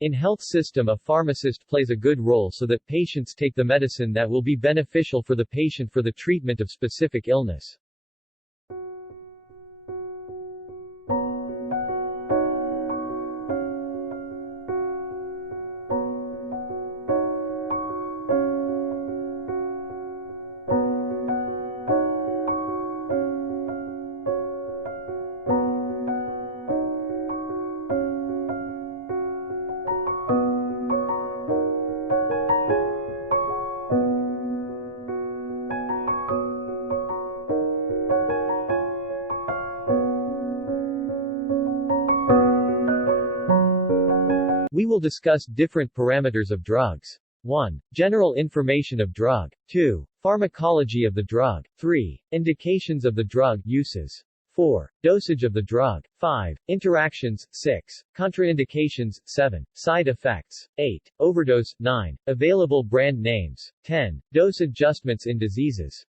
In health system, a pharmacist plays a good role so that patients take the medicine that will be beneficial for the patient for the treatment of specific illness. We will discuss different parameters of drugs. 1. General information of drug. 2. Pharmacology of the drug. 3. Indications of the drug, uses. 4. Dosage of the drug. 5. Interactions. 6. Contraindications. 7. Side effects. 8. Overdose. 9. Available brand names. 10. Dose adjustments in diseases.